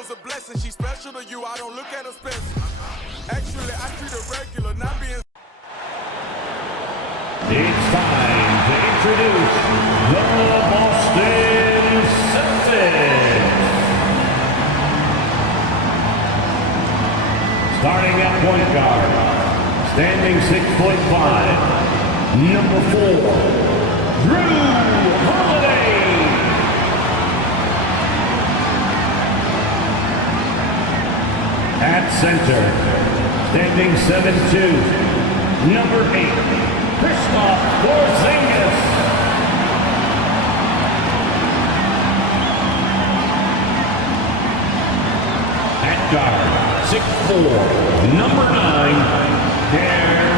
was a blessing. She's special to you. I don't look at her special. Actually, I treat her regular, not being. It's time to introduce the Boston Celtics. Starting at point guard, standing 6'5", number 4, Drew Holiday. At center, standing 7'2", number 8, Kristaps Porzingis. At guard, 6'4", number 9, Derek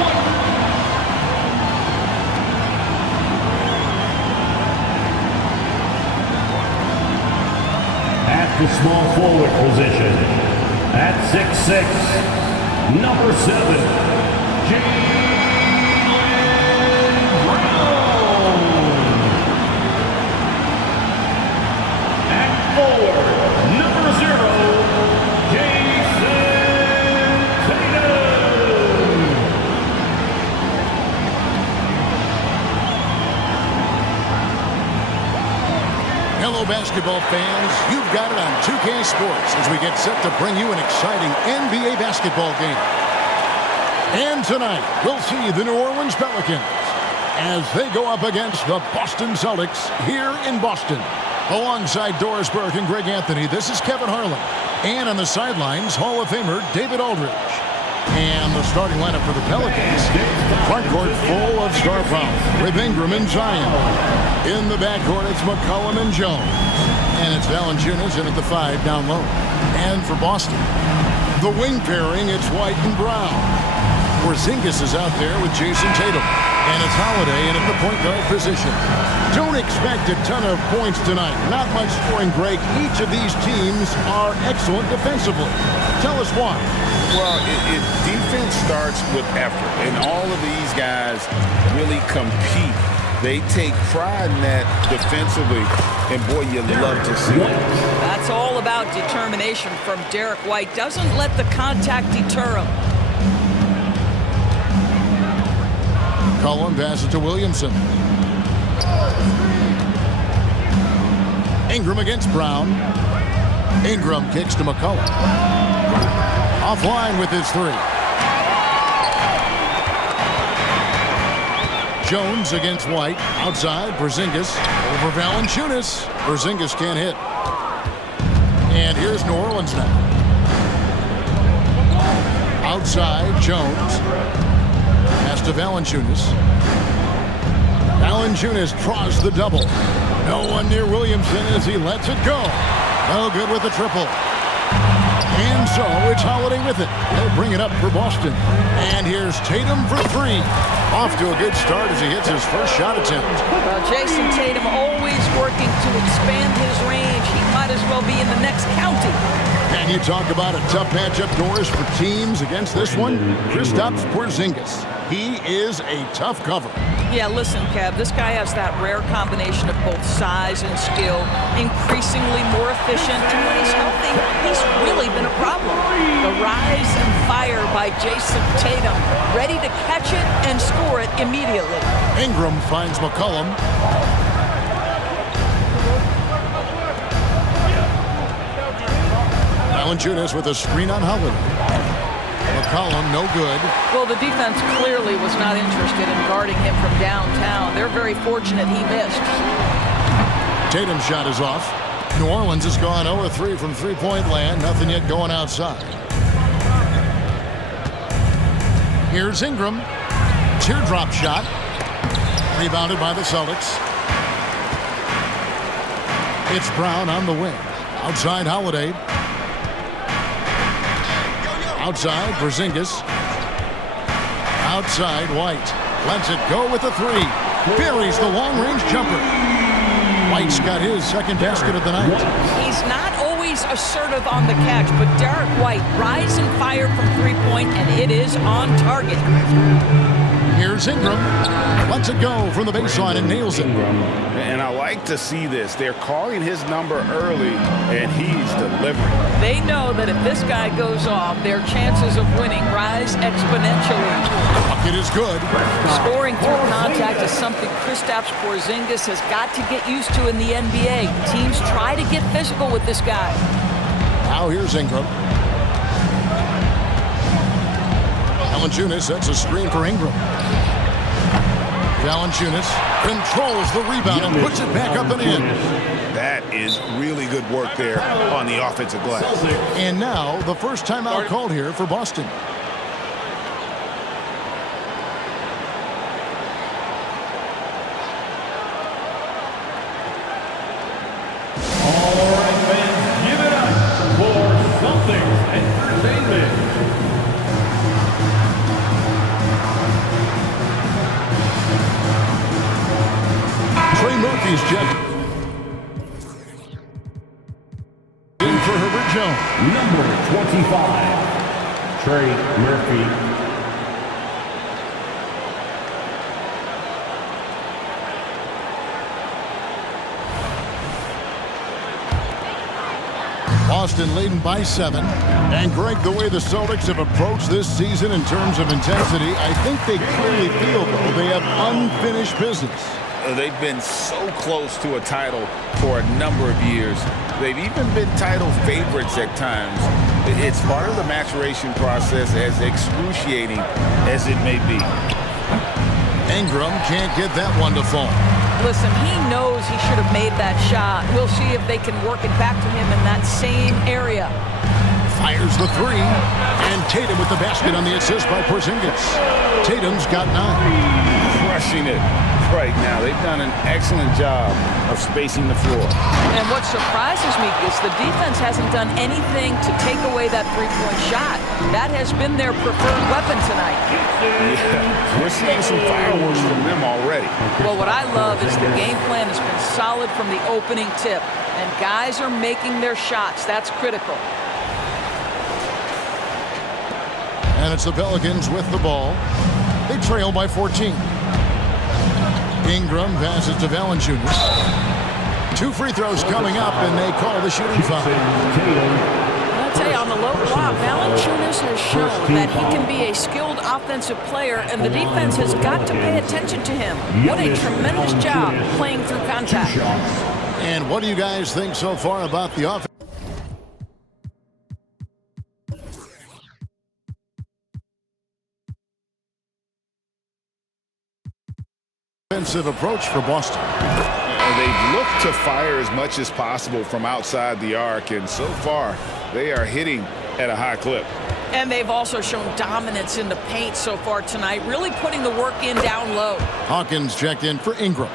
White. At the small forward position, at 6'6", number 7, Jaylen Brown. At forward, number 0, Jason Tatum. Hello, basketball fans. You've got it on 2K Sports as we get set to bring you an exciting NBA basketball game. And tonight, we'll see the New Orleans Pelicans as they go up against the Boston Celtics here in Boston. Alongside Doris Burke and Greg Anthony, this is Kevin Harlan. And on the sidelines, Hall of Famer David Aldridge. And the starting lineup for the Pelicans. Front court full of star power with Ingram and Zion. In the backcourt, it's McCollum and Jones. And it's Valanciunas in at the 5 down low. And for Boston, the wing pairing, it's White and Brown. Porzingis is out there with Jason Tatum. And it's Holiday in at the point guard position. Don't expect a ton of points tonight. Not much scoring break. Each of these teams are excellent defensively. Tell us why. Well, defense starts with effort. And all of these guys really compete. They take pride in that defensively. And, boy, you love to see it. That's all about determination from Derek White. Doesn't let the contact deter him. Cullen passes to Williamson. Ingram against Brown. Ingram kicks to McCollum. Offline with his 3. Jones against White. Outside, Porzingis over Valanciunas. Porzingis can't hit. And here's New Orleans now. Outside, Jones. Pass to Valanciunas. Valanciunas draws the double. No one near Williamson as he lets it go. No good with the triple. And so it's Holiday with it. He'll bring it up for Boston. And here's Tatum for 3. Off to a good start as he hits his first shot attempt. Well, Jason Tatum always working to expand his range. He might as well be in the next county. And you talk about a tough matchup, Doris, for teams against this one. Kristaps Porzingis. He is a tough cover. Yeah, listen, Kev, this guy has that rare combination of both size and skill, increasingly more efficient, and when he's healthy, he's really been a problem. The rise and fire by Jason Tatum, ready to catch it and score it immediately. Ingram finds McCollum. Valanciunas with a screen on Holiday. McCollum, no good. Well, the defense clearly was not interested in guarding him from downtown. They're very fortunate he missed. Tatum's shot is off. New Orleans has gone 0-3 from three-point land. Nothing yet going outside. Here's Ingram. Teardrop shot. Rebounded by the Celtics. It's Brown on the wing. Outside Holiday. Outside, Porzingis. Outside, White. Lets it go with the 3. Buries the long-range jumper. White's got his second basket of the night. He's not always assertive on the catch, but Derek White rise and fire from three-point, and it is on target. Here's Ingram. Lets it go from the baseline and nails it. And I like to see this. They're calling his number early, and he's delivering. They know that if this guy goes off, their chances of winning rise exponentially. Bucket is good. Scoring through contact is something Kristaps Porzingis has got to get used to in the NBA. Teams try to get physical with this guy. Now here's Ingram. Valanciunas sets a screen for Ingram. Valanciunas controls the rebound and puts it back up and in. That is really good work there on the offensive glass. And now the first timeout called here for Boston. All right, fans, give it up for Celtics Entertainment. Trey Murphy's check. In for Herbert Jones. Number 25, Trey Murphy. Boston leading by 7. And Greg, the way the Celtics have approached this season in terms of intensity, I think they clearly feel, though, they have unfinished business. They've been so close to a title for a number of years. They've even been title favorites at times. It's part of the maturation process, as excruciating as it may be. Ingram can't get that one to fall. Listen, he knows he should have made that shot. We'll see if they can work it back to him in that same area. Fires the three. And Tatum with the basket on the assist by Porzingis. Tatum's got 9. Crushing it right now. They've done an excellent job of spacing the floor. And what surprises me is the defense hasn't done anything to take away that three-point shot. That has been their preferred weapon tonight. Yeah, we're seeing some fireworks from them already. Well, what I love is the game plan has been solid from the opening tip. And guys are making their shots. That's critical. And it's the Pelicans with the ball. They trail by 14. Ingram passes to Valanciunas. 2 free throws coming up, and they call the shooting foul. I'll tell you, on the low block, Valanciunas has shown that he can be a skilled offensive player, and the defense has got to pay attention to him. What a tremendous job playing through contact. And what do you guys think so far about the offense? Offensive approach for Boston. They've looked to fire as much as possible from outside the arc, and so far they are hitting at a high clip. And they've also shown dominance in the paint so far tonight, really putting the work in down low. Hawkins checked in for Ingram.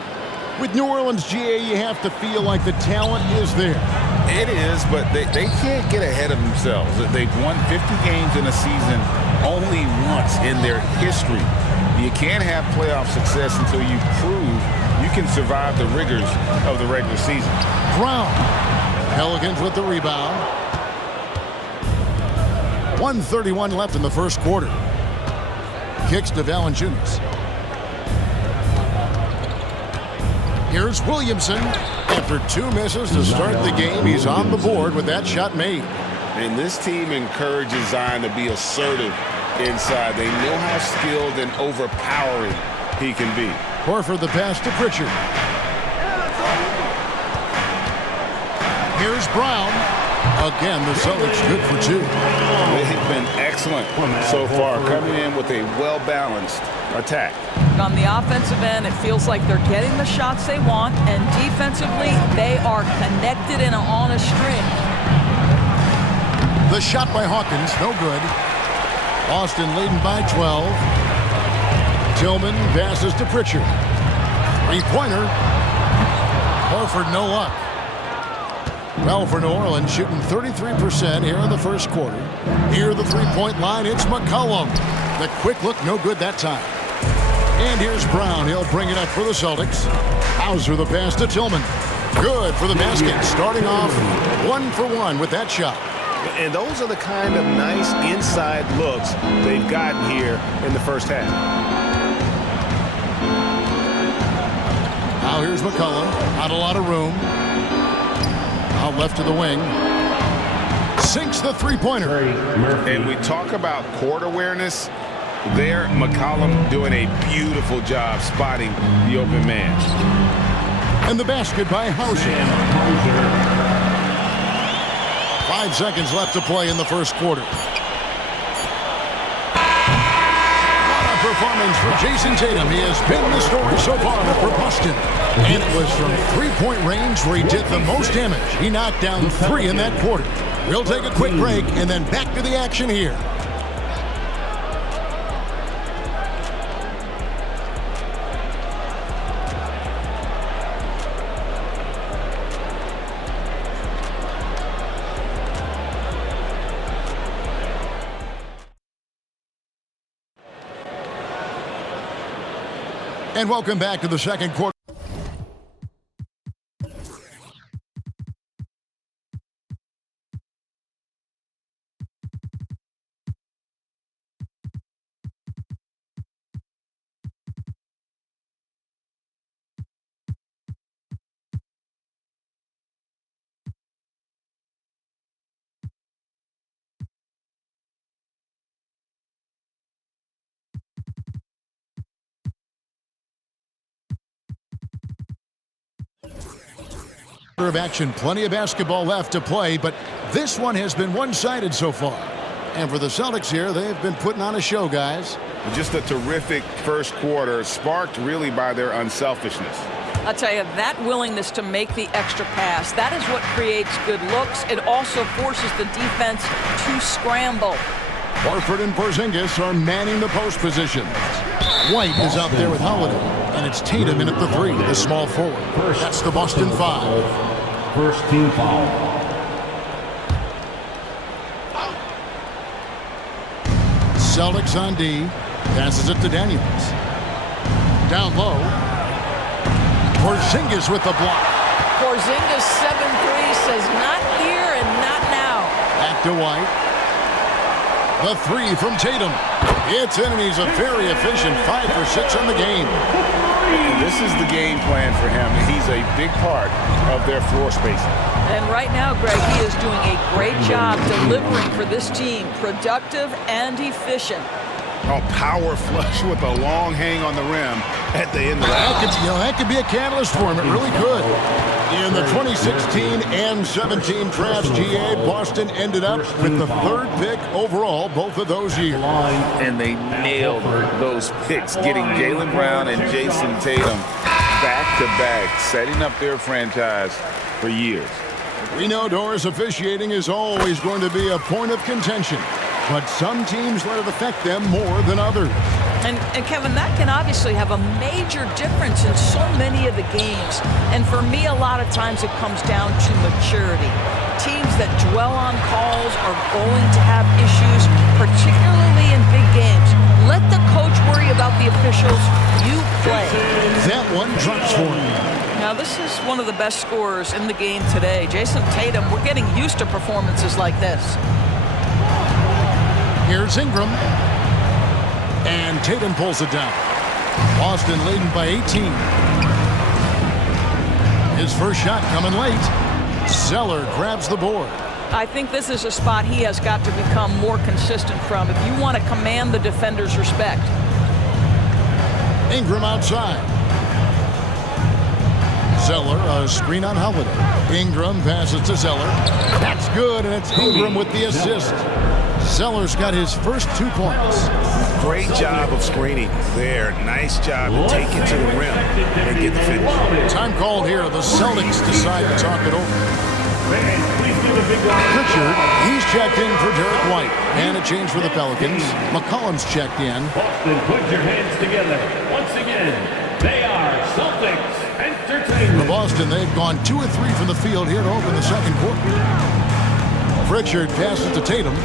With New Orleans, GA, you have to feel like the talent is there. It is, but they can't get ahead of themselves. They've won 50 games in a season only once in their history. You can't have playoff success until you prove you can survive the rigors of the regular season. Brown. Pelicans with the rebound. 1:31 left in the first quarter. Kicks to Valanciunas. Here's Williamson. After 2 misses to start the game, he's on the board with that shot made. And this team encourages Zion to be assertive inside. They know how skilled and overpowering he can be. Horford the pass to Pritchard. Here's Brown. Again, the Celtics good for 2. They've been excellent so far, coming in with a well-balanced attack. On the offensive end, it feels like they're getting the shots they want, and defensively, they are connected and on a string. The shot by Hawkins, no good. Boston leading by 12. Tillman passes to Pritchard. 3-pointer. Horford, no luck. Well, for New Orleans, shooting 33% here in the first quarter. Near the three-point line, it's McCollum. The quick look, no good that time. And here's Brown. He'll bring it up for the Celtics. Hauser the pass to Tillman. Good for the basket. Starting off 1 for 1 with that shot. And those are the kind of nice inside looks they've gotten here in the first half. Now here's McCollum. Not a lot of room. Out left to the wing. Sinks the three-pointer. And we talk about court awareness. There, McCollum doing a beautiful job spotting the open man. And the basket by Hauser. 5 seconds left to play in the first quarter. What a performance for Jason Tatum. He has been the story so far for Boston. And it was from three-point range where he did the most damage. He knocked down 3 in that quarter. We'll take a quick break and then back to the action here. And welcome back to the second quarter. Of action, plenty of basketball left to play, but this one has been one-sided so far. And for the Celtics here, they've been putting on a show, guys. Just a terrific first quarter, sparked really by their unselfishness. I'll tell you, that willingness to make the extra pass, that is what creates good looks. It also forces the defense to scramble. Horford and Porzingis are manning the post position. White is out there with Holiday, and it's Tatum in at the 3, the small forward. That's the Boston 5. First team foul. Celtics on D. Passes it to Daniels. Down low. Porzingis with the block. Porzingis 7-3 says not here and not now. Back to White. The 3 from Tatum. It's in, and he's a very efficient 5 for 6 on the game. This is the game plan for him. He's a big part of their floor spacing. And right now, Greg, he is doing a great job delivering for this team. Productive and efficient. Oh, power flush with a long hang on the rim at the end of That could be a catalyst for him. It really could. In the 2016 and 17 drafts, GA, Boston ended up with the 3rd pick overall both of those years. And they nailed those picks, getting Jaylen Brown and Jason Tatum back-to-back, setting up their franchise for years. We know Doris officiating is always going to be a point of contention, but some teams let it affect them more than others. And Kevin, that can obviously have a major difference in so many of the games. And for me, a lot of times it comes down to maturity. Teams that dwell on calls are going to have issues, particularly in big games. Let the coach worry about the officials. You play. That one drops for him. Now, this is one of the best scorers in the game today. Jason Tatum, we're getting used to performances like this. Here's Ingram. And Tatum pulls it down. Boston leading by 18. His first shot coming late. Zeller grabs the board. I think this is a spot he has got to become more consistent from if you want to command the defender's respect. Ingram outside. Zeller, a screen on Holiday. Ingram passes to Zeller. That's good, and it's Ingram with the assist. Zeller's got his first 2 points. Great job of screening there. Nice job to take it to the rim and get the finish. Time called here. The Celtics decide to talk it over. Pritchard, he's checked in for Derek White. And a change for the Pelicans. McCollum's checked in. Boston, put your hands together. Once again, they are Celtics Entertainment. For Boston, they've gone 2 of 3 from the field here to open the second quarter. Pritchard passes to Tatum.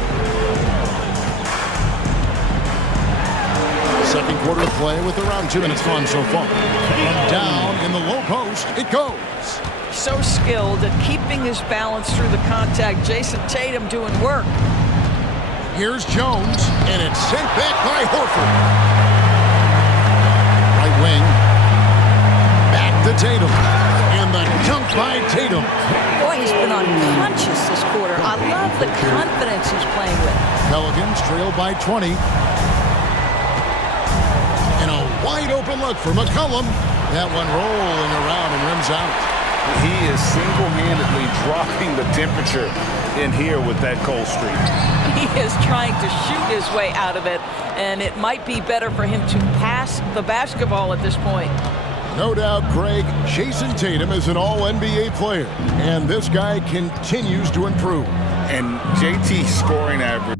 Second quarter of play with around 2 minutes gone so far. And down in the low post, it goes. So skilled at keeping his balance through the contact. Jason Tatum doing work. Here's Jones, and it's sent back by Horford. Right wing. Back to Tatum. And the dunk by Tatum. Boy, he's been unconscious this quarter. I love the confidence he's playing with. Pelicans trail by 20. And a wide open look for McCollum. That one rolling around and rims out. He is single-handedly dropping the temperature in here with that cold streak. He is trying to shoot his way out of it, and it might be better for him to pass the basketball at this point. No doubt, Greg, Jason Tatum is an all-NBA player, and this guy continues to improve. And JT's scoring average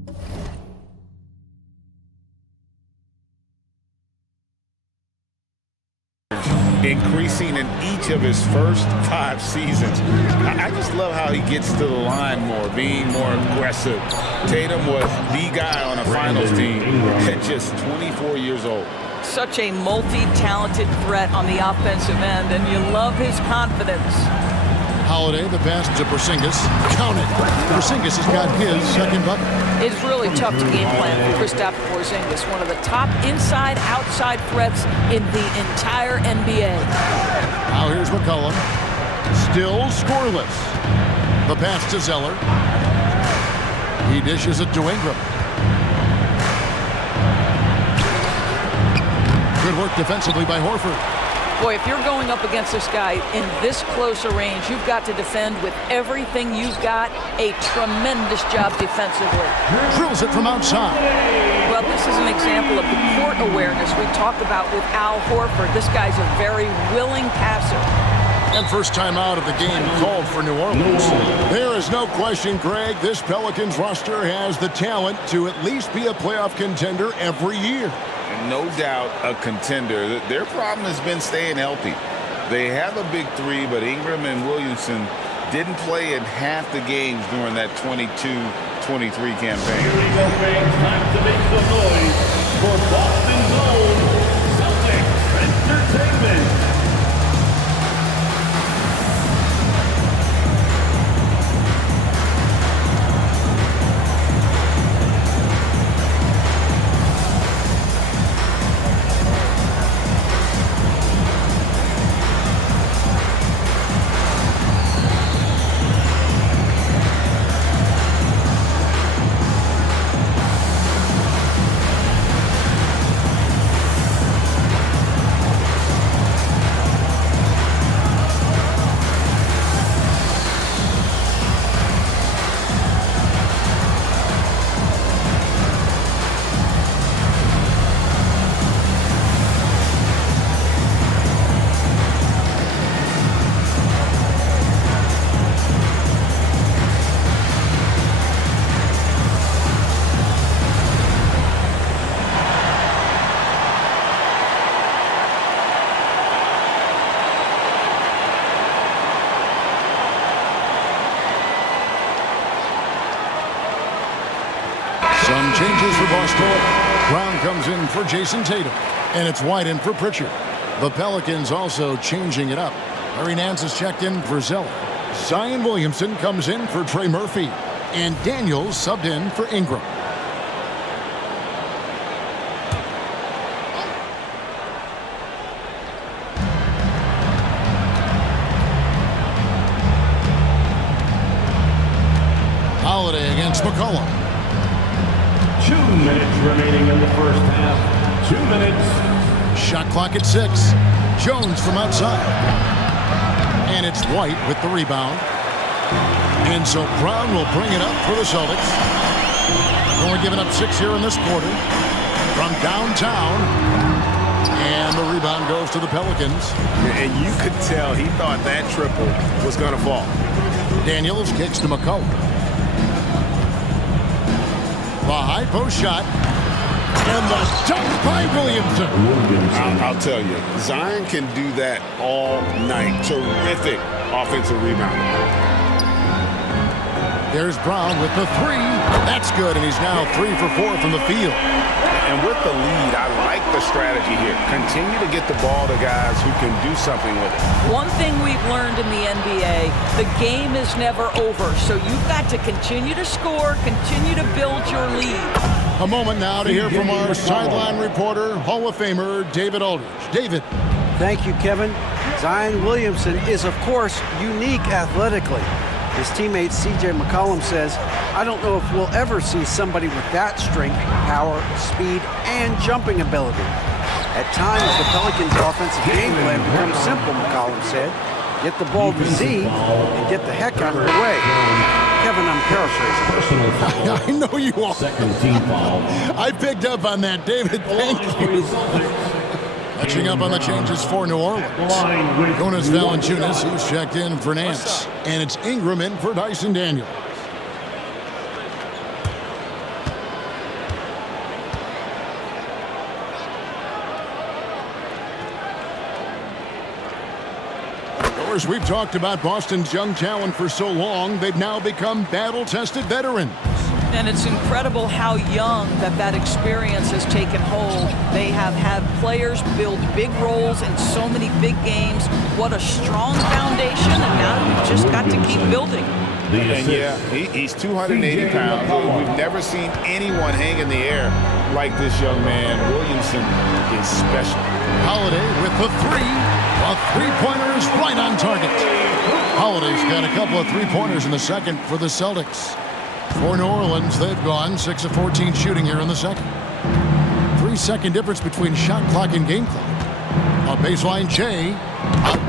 increasing in each of his first 5 seasons. I just love how he gets to the line more, being more aggressive. Tatum was the guy on a finals team at just 24 years old. Such a multi-talented threat on the offensive end, and you love his confidence. Holiday, the pass to Porzingis. Count it. Porzingis has got his second bucket. It's really tough to game plan for Kristaps Porzingis, one of the top inside-outside threats in the entire NBA. Now here's McCollum. Still scoreless. The pass to Zeller. He dishes it to Ingram. Good work defensively by Horford. Boy, if you're going up against this guy in this close a range, you've got to defend with everything you've got. A tremendous job defensively. Drills it from outside. Well, this is an example of the court awareness we talked about with Al Horford. This guy's a very willing passer. And first time out of the game called for New Orleans. There is no question, Greg, this Pelicans roster has the talent to at least be a playoff contender every year. No doubt a contender. Their problem has been staying healthy. They have a big 3, but Ingram and Williamson didn't play in half the games during that 22-23 campaign. Here we go, fans. Time to make some noise for Boston's own Celtics Entertainment. Some changes for Boston. Brown comes in for Jason Tatum. And it's White in for Pritchard. The Pelicans also changing it up. Larry Nance is checked in for Zeller. Zion Williamson comes in for Trey Murphy. And Daniels subbed in for Ingram. Holiday against McCollum. 2 minutes remaining in the first half. 2 minutes. Shot clock at 6. Jones from outside. And it's White with the rebound. And so Brown will bring it up for the Celtics. Only giving up 6 here in this quarter. From downtown. And the rebound goes to the Pelicans. And you could tell he thought that triple was going to fall. Daniels kicks to McCollum. The high post shot. And the dunk by Williamson. I'll tell you, Zion can do that all night. Terrific offensive rebound. There's Brown with the 3. That's good, and he's now 3 for 4 from the field. And with the lead, I like the strategy here. Continue to get the ball to guys who can do something with it. One thing we've learned in the NBA, the game is never over. So you've got to continue to score, continue to build your lead. A moment now to hear from our sideline reporter, Hall of Famer David Aldridge. David. Thank you, Kevin. As Zion Williamson is, of course, unique athletically. His teammate C.J. McCollum says, "I don't know if we'll ever see somebody with that strength, power, speed, and jumping ability." At times, the Pelicans' offensive game plan becomes simple, McCollum said. Get the ball to Z and get the heck out of the way. Kevin, I'm paraphrasing. Personal foul. I know you are. Second team foul. I picked up on that, David. Thank you. Catching up on the changes for New Orleans. Jonas Valanciunas, he's checked in for Nance. And it's Ingram in for Dyson Daniels. Of course, we've talked about Boston's young talent for so long, they've now become battle-tested veterans. And it's incredible how young that experience has taken hold. They have had players build big roles in so many big games. What a strong foundation, and now you've just got to keep building. And yeah, he's 280 pounds. We've never seen anyone hang in the air like this young man. Williamson is special. Holiday with the three. A three-pointer is right on target. Holiday's got a couple of three-pointers in the second for the Celtics. For New Orleans, they've gone 6 of 14 shooting here in the second. 3-second difference between shot clock and game clock. A baseline J.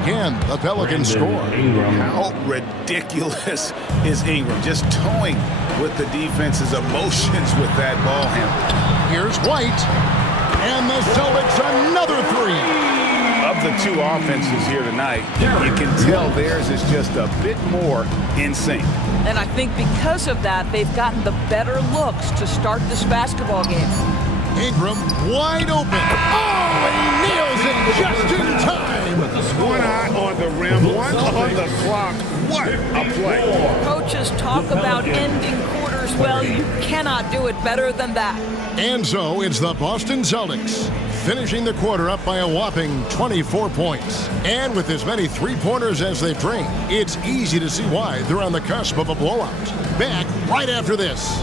Again, the Pelicans score. How ridiculous is Ingram? Just toying with the defense's emotions with that ball handle. Here's White. And the Celtics another three. Of the two offenses here tonight, you can tell theirs is just a bit more in sync. And I think because of that, they've gotten the better looks to start this basketball game. Ingram wide open. Oh, he nails it just in time. One eye on the rim, one on the clock. What a play. Coaches talk about ending quarters. Well, you cannot do it better than that. And so it's the Boston Celtics finishing the quarter up by a whopping 24 points. And with as many three-pointers as they've drained, it's easy to see why they're on the cusp of a blowout. Back right after this.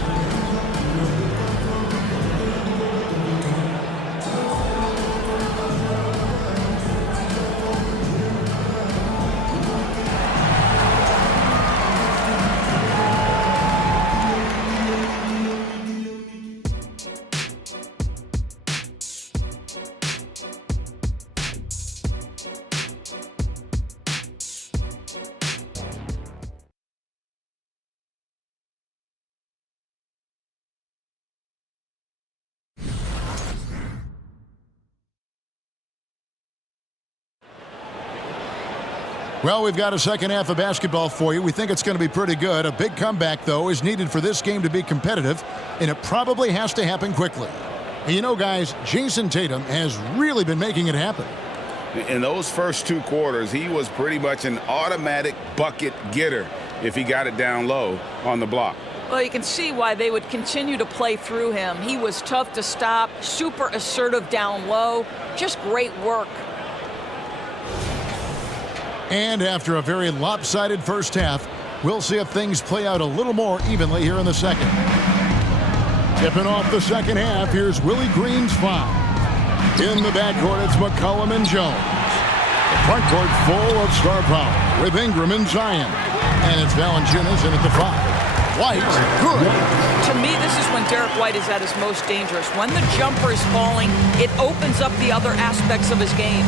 Well, we've got a second half of basketball for you. We think it's going to be pretty good. A big comeback, though, is needed for this game to be competitive, and it probably has to happen quickly. And you know, guys, Jason Tatum has really been making it happen. In those first two quarters, he was pretty much an automatic bucket getter if he got it down low on the block. Well, you can see why they would continue to play through him. He was tough to stop, super assertive down low, just great work. And after a very lopsided first half, we'll see if things play out a little more evenly here in the second. Tipping off the second half, here's Willie Green's foul. In the backcourt, it's McCollum and Jones. The front court full of star power with Ingram and Zion. And it's Valanciunas in at the 5. White, good. To me, this is when Derek White is at his most dangerous. When the jumper is falling, it opens up the other aspects of his game.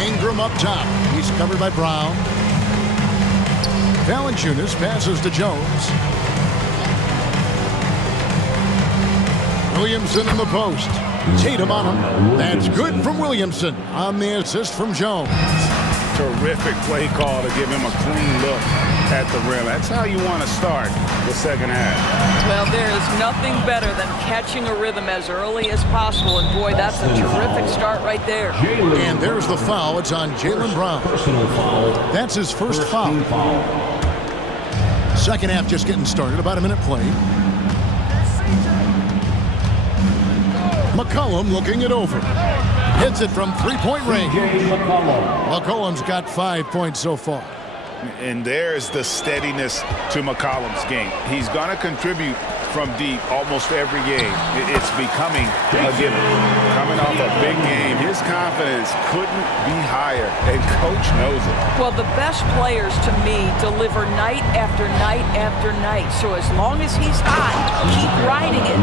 Ingram up top. He's covered by Brown. Valanciunas passes to Jones. Williamson in the post. Tatum on him. That's good from Williamson on the assist from Jones. Terrific play call to give him a clean look at the rim. That's how you want to start the second half. Well, there is nothing better than catching a rhythm as early as possible. And, boy, that's a terrific start right there. And there's the foul. It's on Jaylen Brown. Personal foul. That's his first foul. Second half just getting started. About a minute played. McCollum looking it over. Hits it from three-point range. McCollum's got 5 points so far. And there's the steadiness to McCollum's game. He's going to contribute from deep almost every game. It's becoming a given. Coming off a big game, his confidence couldn't be higher, and Coach knows it. Well, the best players, to me, deliver night after night after night. So as long as he's hot, keep riding it.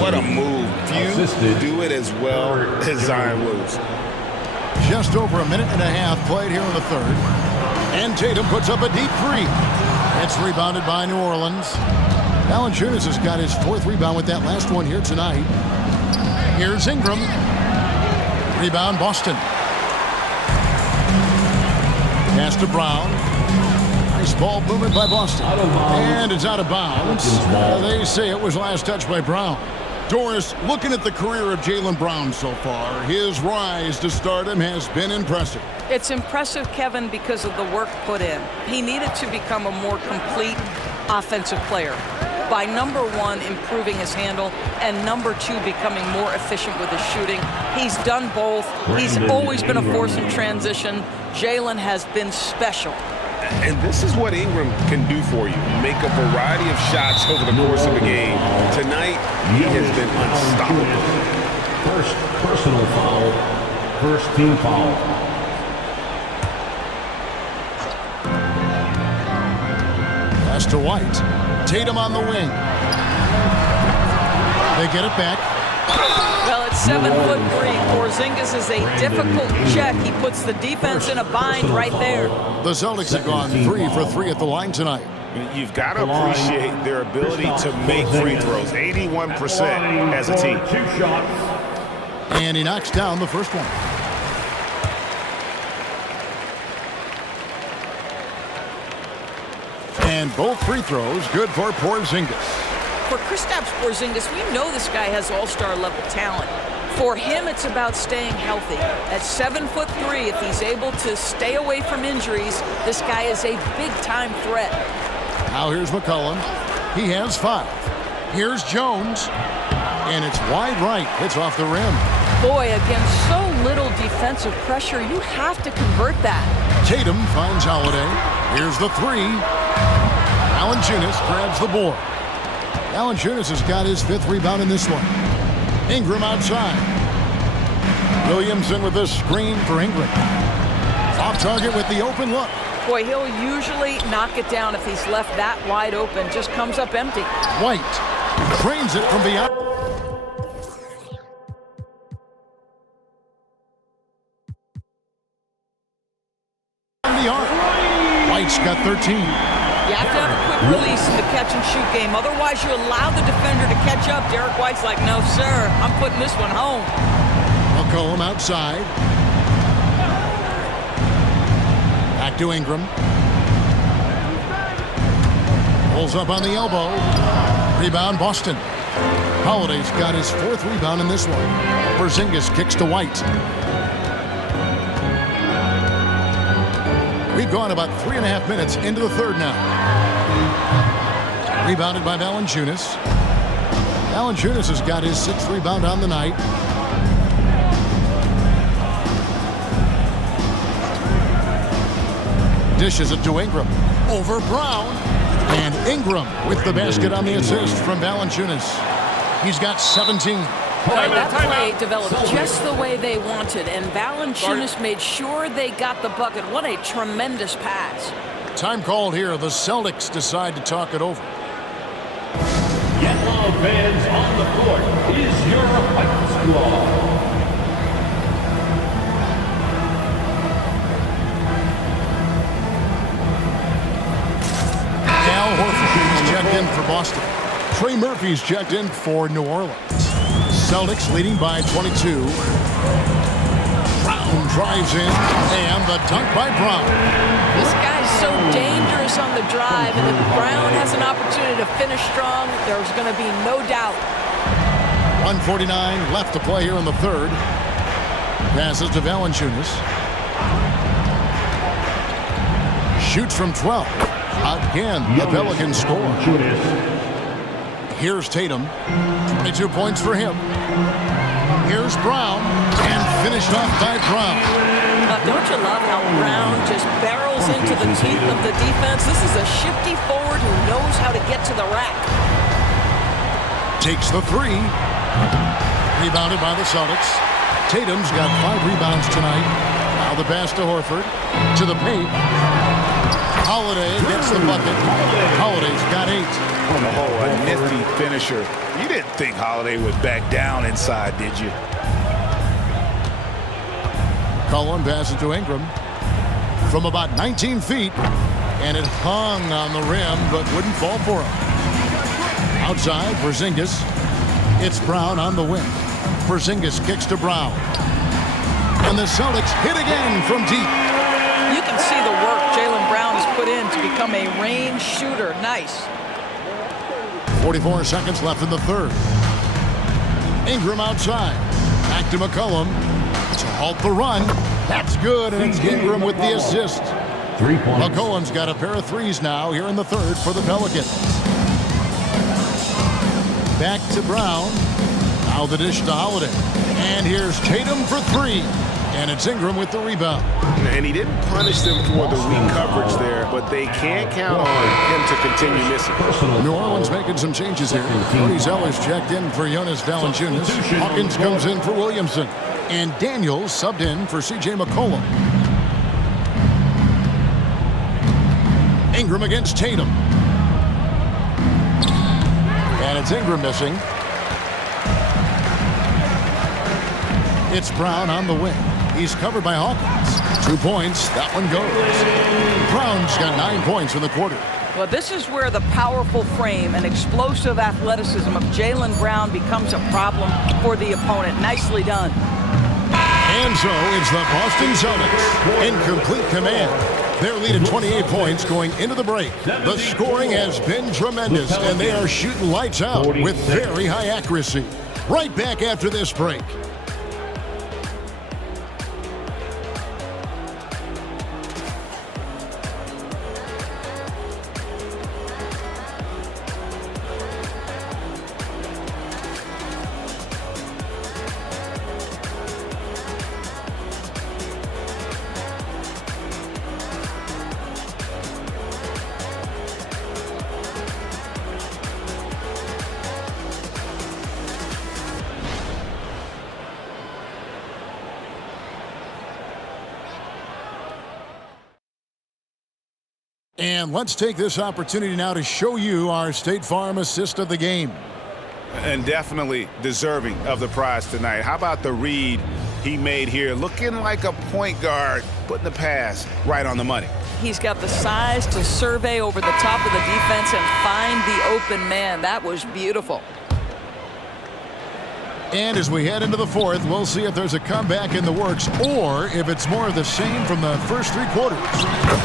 What a move. Few do it as well as Zion Williams. Just over a minute and a half played here in the third. And Tatum puts up a deep three. It's rebounded by New Orleans. Valanciunas has got his 4th rebound with that last one here tonight. Here's Ingram. Rebound, Boston. Pass to Brown. Nice ball movement by Boston. And it's out of bounds. They say it was last touched by Brown. Doris, looking at the career of Jaylen Brown so far, his rise to stardom has been impressive. It's impressive, Kevin, because of the work put in. He needed to become a more complete offensive player by, number 1, improving his handle, and number 2, becoming more efficient with his shooting. He's done both. He's always been a force in transition. Jaylen has been special. And this is what Ingram can do for you. Make a variety of shots over the course of a game. Tonight, he has been unstoppable. First personal foul, first team foul. Pass to White. Tatum on the wing. They get it back. Well, it's 7'3". Porzingis is a difficult check. He puts the defense in a bind right there. The Celtics have gone 3 for 3 at the line tonight. You've got to appreciate their ability to make free throws. 81% as a team. 2 shots. And he knocks down the first one. And both free throws good for Porzingis. For Kristaps Porzingis, we know this guy has all-star level talent. For him, it's about staying healthy. At 7'3", if he's able to stay away from injuries, this guy is a big-time threat. Now here's McCollum. He has 5. Here's Jones. And it's wide right. It's off the rim. Boy, against so little defensive pressure, you have to convert that. Tatum finds Holiday. Here's the 3. Valanciunas grabs the board. Valanciunas has got his 5th rebound in this one. Ingram outside. Williamson with the screen for Ingram. Off target with the open look. Boy, he'll usually knock it down if he's left that wide open. Just comes up empty. White trains it from beyond. The arc. White's got 13. You have to have a quick release in the catch-and-shoot game. Otherwise, you allow the defender to catch up. Derek White's like, no, sir. I'm putting this one home. McCollum outside. Back to Ingram. Pulls up on the elbow. Rebound, Boston. Holiday's got his 4th rebound in this one. Porzingis kicks to White. We've gone about 3.5 minutes into the third now. Rebounded by Valanciunas. Valanciunas has got his 6th rebound on the night. Dishes it to Ingram. Over Brown. And Ingram with the basket on the assist from Valanciunas. He's got 17. Boy, that play developed just the way they wanted, and Valanciunas made sure they got the bucket. What a tremendous pass. Time called here. The Celtics decide to talk it over. Yellow fans on the court is your White Squad. Al Horford checked in for Boston. Trey Murphy's checked in for New Orleans. Celtics leading by 22. Brown drives in, and the dunk by Brown. This guy's so dangerous on the drive, and if Brown has an opportunity to finish strong, there's going to be no doubt. 1:49 left to play here in the third. Passes to Valanciunas. Shoots from 12. Again, the Pelicans score. Here's Tatum. 22 points for him. Here's Brown. And finished off by Brown. Don't you love how Brown just barrels into the teeth of the defense? This is a shifty forward who knows how to get to the rack. Takes the three. Rebounded by the Celtics. Tatum's got 5 rebounds tonight. Now the pass to Horford. To the paint. Holiday gets the bucket. Holiday's got 8. Oh, a nifty finisher. You didn't think Holiday would back down inside, did you? Cullen passes to Ingram from about 19 feet, and it hung on the rim but wouldn't fall for him. Outside, Porzingis. It's Brown on the wing. Porzingis kicks to Brown. And the Celtics hit again from deep. You can see the work Jaylen Brown has put in to become a range shooter. Nice. 44 seconds left in the third. Ingram outside. Back to McCollum to halt the run. That's good, and it's Ingram with the assist. 3 points. McCollum's got a pair of threes now here in the third for the Pelicans. Back to Brown. Now the dish to Holiday. And here's Tatum for 3. And it's Ingram with the rebound. And he didn't punish them for the weak coverage there, but they can't count on him to continue missing. New Orleans making some changes here. Cody Zeller's checked in for Jonas Valanciunas. Hawkins comes in for Williamson. And Daniels subbed in for C.J. McCollum. Ingram against Tatum. And it's Ingram missing. It's Brown on the wing. He's covered by Hawkins. 2 points. That one goes. Brown's got 9 points in the quarter. Well, this is where the powerful frame and explosive athleticism of Jaylen Brown becomes a problem for the opponent. Nicely done. And so it's the Boston Celtics in complete command. Their lead at 28 points going into the break. The scoring has been tremendous, and they are shooting lights out with very high accuracy. Right back after this break. And let's take this opportunity now to show you our State Farm assist of the game. And definitely deserving of the prize tonight. How about the read he made here? Looking like a point guard, putting the pass right on the money. He's got the size to survey over the top of the defense and find the open man. That was beautiful. And as we head into the fourth, we'll see if there's a comeback in the works or if it's more of the same from the first 3 quarters.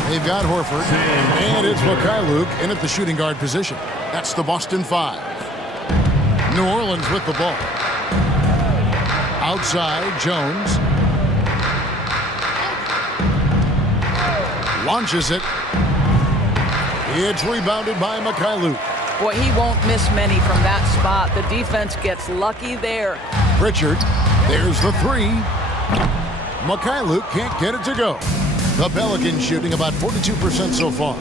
They've got Horford, and it's Luke in at the shooting guard position. That's the Boston 5. New Orleans with the ball. Outside, Jones. Launches it. It's rebounded by Luke. Boy, he won't miss many from that spot. The defense gets lucky there. Pritchard, there's the 3. Luke can't get it to go. The Pelicans shooting about 42% so far.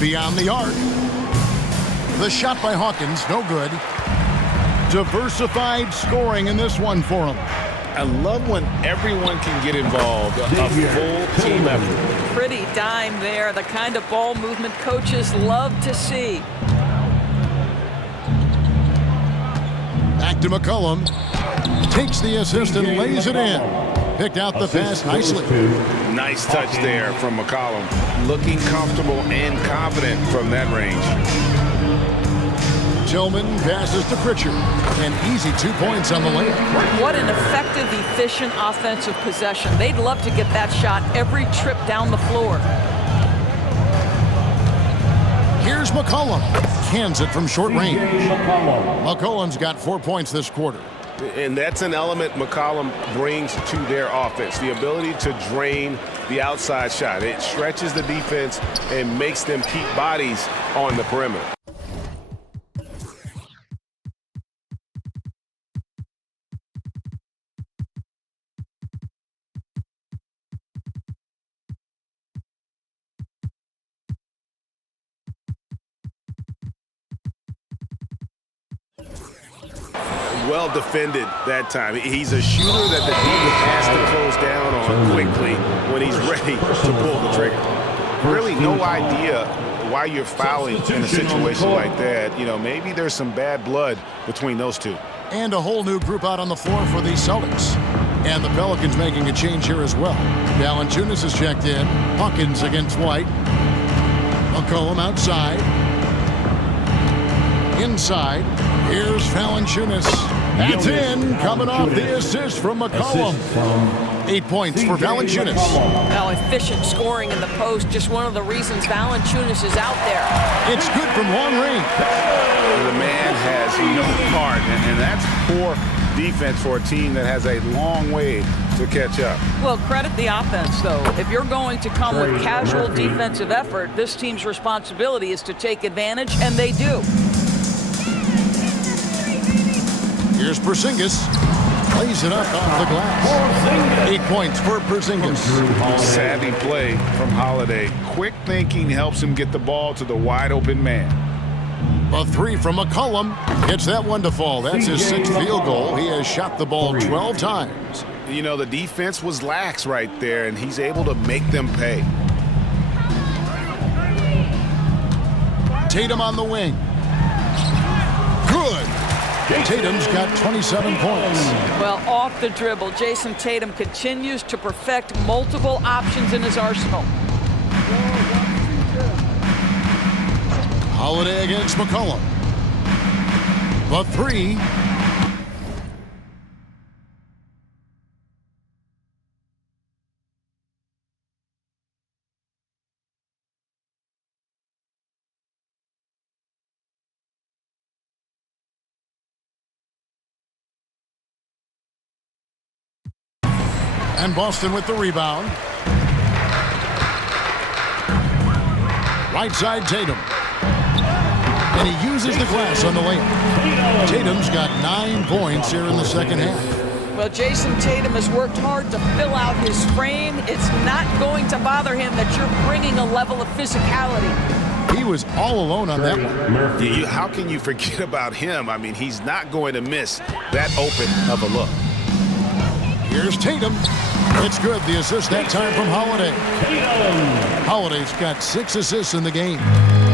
Beyond the arc. The shot by Hawkins, no good. Diversified scoring in this one for him. I love when everyone can get involved, a full team effort. Pretty dime there, the kind of ball movement coaches love to see. Back to McCollum. Takes the assist and lays it in. Picked out the pass nicely. Nice touch there from McCollum. Looking comfortable and confident from that range. Tillman passes to Pritchard. An easy 2 points on the layup. What an effective, efficient offensive possession. They'd love to get that shot every trip down the floor. Here's McCollum. Cans it from short range. McCollum's got 4 points this quarter. And that's an element McCollum brings to their offense, the ability to drain the outside shot. It stretches the defense and makes them keep bodies on the perimeter. Well defended that time. He's a shooter that the defense has to close down on quickly when he's ready to pull the trigger. Really no idea why you're fouling in a situation like that. You know, maybe there's some bad blood between those two. And a whole new group out on the floor for the Celtics. And the Pelicans making a change here as well. Valanciunas is checked in. Hawkins against White. McCollum outside. Inside. Here's Valanciunas. That's in. Coming off the assist from McCollum. 8 points for Valanciunas. Now efficient scoring in the post, just one of the reasons Valanciunas is out there. It's good from long range. The man has no heart, and that's poor defense for a team that has a long way to catch up. Well, credit the offense, though. If you're going to come with casual defensive effort, this team's responsibility is to take advantage, and they do. Here's Porzingis. Plays it up off the glass. 8 points for Porzingis. Savvy play from Holiday. Quick thinking helps him get the ball to the wide-open man. A three from McCollum. Gets that one to fall. That's his 6th field goal. He has shot the ball 12 times. You know, the defense was lax right there, and he's able to make them pay. Tatum on the wing. Good. Tatum's got 27 points. Well, off the dribble, Jason Tatum continues to perfect multiple options in his arsenal. Holiday against McCollum. The three. And Boston with the rebound. Right side Tatum. And he uses the glass on the layup. Tatum's got 9 points here in the second half. Well, Jason Tatum has worked hard to fill out his frame. It's not going to bother him that you're bringing a level of physicality. He was all alone on that one. How can you forget about him? I mean, he's not going to miss that open of a look. Here's Tatum. It's good. The assist that time from Holiday. Holiday's got 6 assists in the game.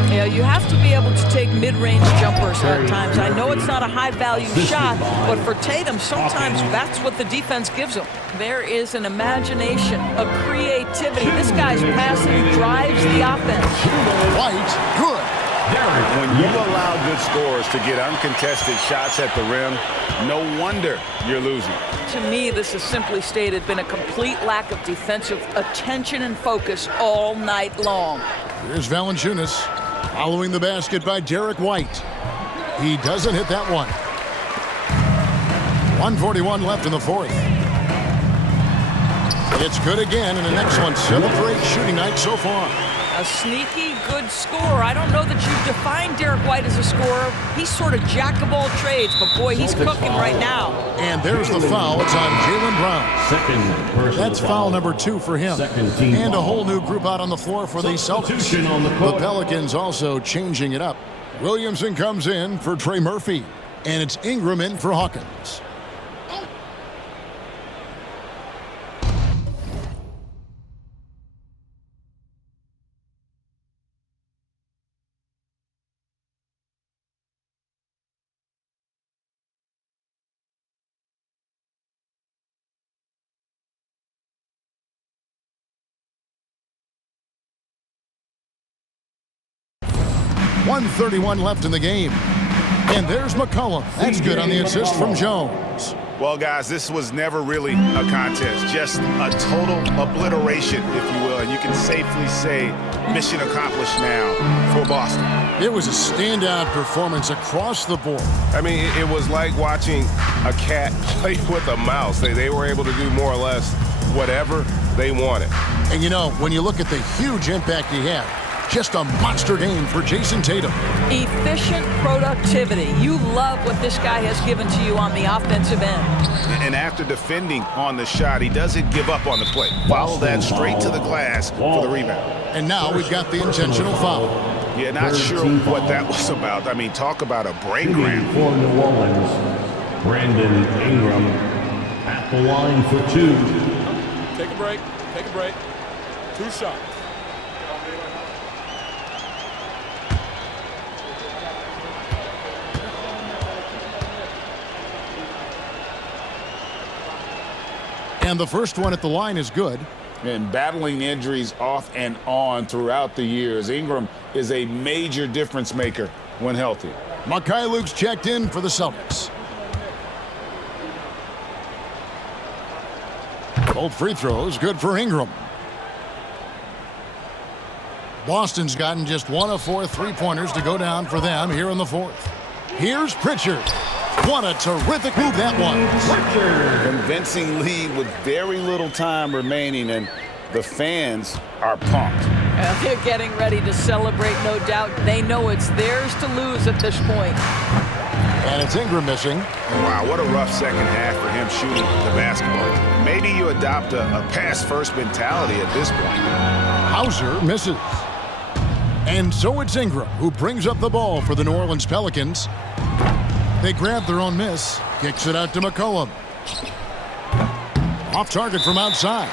Yeah, you have to be able to take mid-range jumpers at times. I know it's not a high-value shot, but for Tatum, sometimes that's what the defense gives him. There is an imagination, a creativity. This guy's passing drives the offense. White, good. When you allow good scorers to get uncontested shots at the rim, no wonder you're losing. To me, this has simply stated been a complete lack of defensive attention and focus all night long. Here's Valanciunas following the basket by Derek White. He doesn't hit that one. 1:41 left in the fourth. It's good again, and an excellent 7 for 8 shooting night so far. A sneaky good scorer. I don't know that you define Derek White as a scorer. He's sort of jack of all trades, but boy, he's cooking right now. And there's the foul. It's on Jaylen Brown. That's foul number 2 for him. And a whole new group out on the floor for the Celtics. The Pelicans also changing it up. Williamson comes in for Trey Murphy. And it's Ingram in for Hawkins. .131 left in the game. And there's McCollum. That's good on the assist from Jones. Well, guys, this was never really a contest. Just a total obliteration, if you will. And you can safely say mission accomplished now for Boston. It was a standout performance across the board. I mean, it was like watching a cat play with a mouse. They were able to do more or less whatever they wanted. And, you know, when you look at the huge impact he had, just a monster game for Jason Tatum. Efficient productivity. You love what this guy has given to you on the offensive end. And after defending on the shot, he doesn't give up on the play. Follow that straight to the glass for the rebound. And now we've got the intentional foul. Yeah, not sure what that was about. I mean, talk about a brain cramp. For New Orleans, Brandon Ingram at the line for 2. Take a break. Take a break. 2 shots. And the first one at the line is good. And battling injuries off and on throughout the years, Ingram is a major difference maker when healthy. Luke's checked in for the Celtics. Both free throws good for Ingram. Boston's gotten just 1 of 4 3-pointers to go down for them here in the fourth. Here's Pritchard. What a terrific move that was. Convincing lead with very little time remaining, and the fans are pumped. They're getting ready to celebrate, no doubt. They know it's theirs to lose at this point. And it's Ingram missing. Wow, what a rough second half for him shooting the basketball. Maybe you adopt a pass-first mentality at this point. Hauser misses. And so it's Ingram who brings up the ball for the New Orleans Pelicans. They grab their own miss. Kicks it out to McCollum. Off target from outside.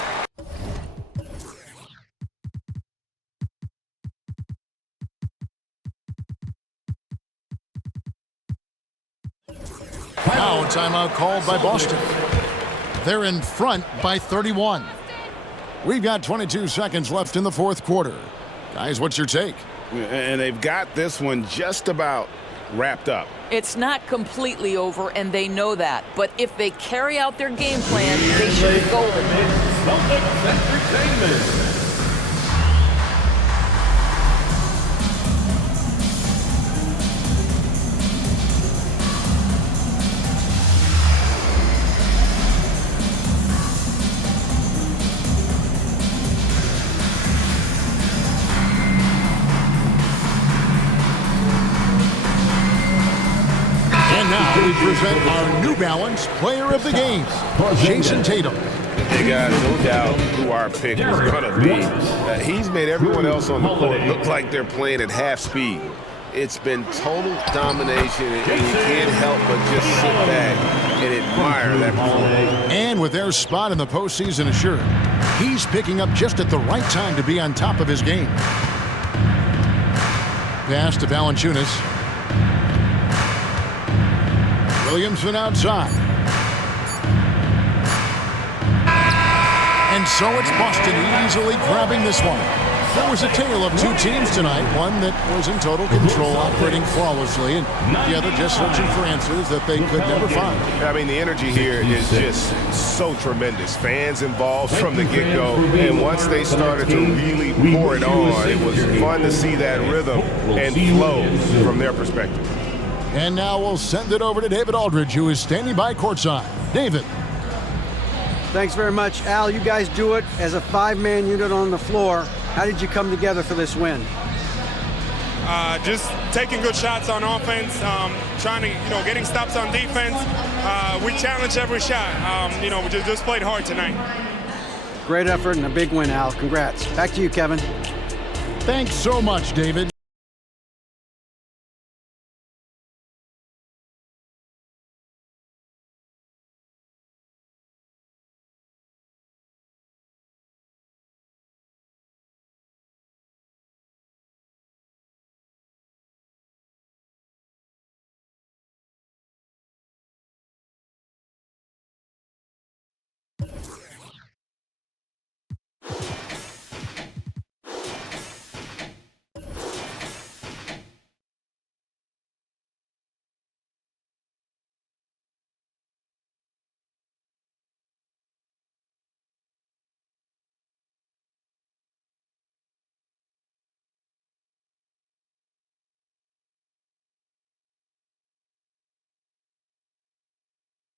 Now a timeout called by Boston. They're in front by 31. We've got 22 seconds left in the fourth quarter. Guys, what's your take? And they've got this one just about wrapped up. It's not completely over, and they know that. But if they carry out their game plan, they should be golden. Celtics Entertainment. Now we present our New Balance Player of the Game, Jason Tatum. They got no doubt who our pick is going to be. He's made everyone else on the court look like they're playing at half speed. It's been total domination, and you can't help but just sit back and admire that performance. And with their spot in the postseason assured, he's picking up just at the right time to be on top of his game. Pass to Valanciunas. Williamson outside. And so it's Boston easily grabbing this one. There was a tale of 2 teams tonight, one that was in total control, operating flawlessly, and the other just searching for answers that they could never find. I mean, the energy here is just so tremendous. Fans involved from the get-go, and once they started to really pour it on, it was fun to see that rhythm and flow from their perspective. And now we'll send it over to David Aldridge, who is standing by courtside. David. Thanks very much, Al. You guys do it as a 5-man unit on the floor. How did you come together for this win? Just taking good shots on offense, trying to, getting stops on defense. We challenged every shot. We just played hard tonight. Great effort and a big win, Al. Congrats. Back to you, Kevin. Thanks so much, David.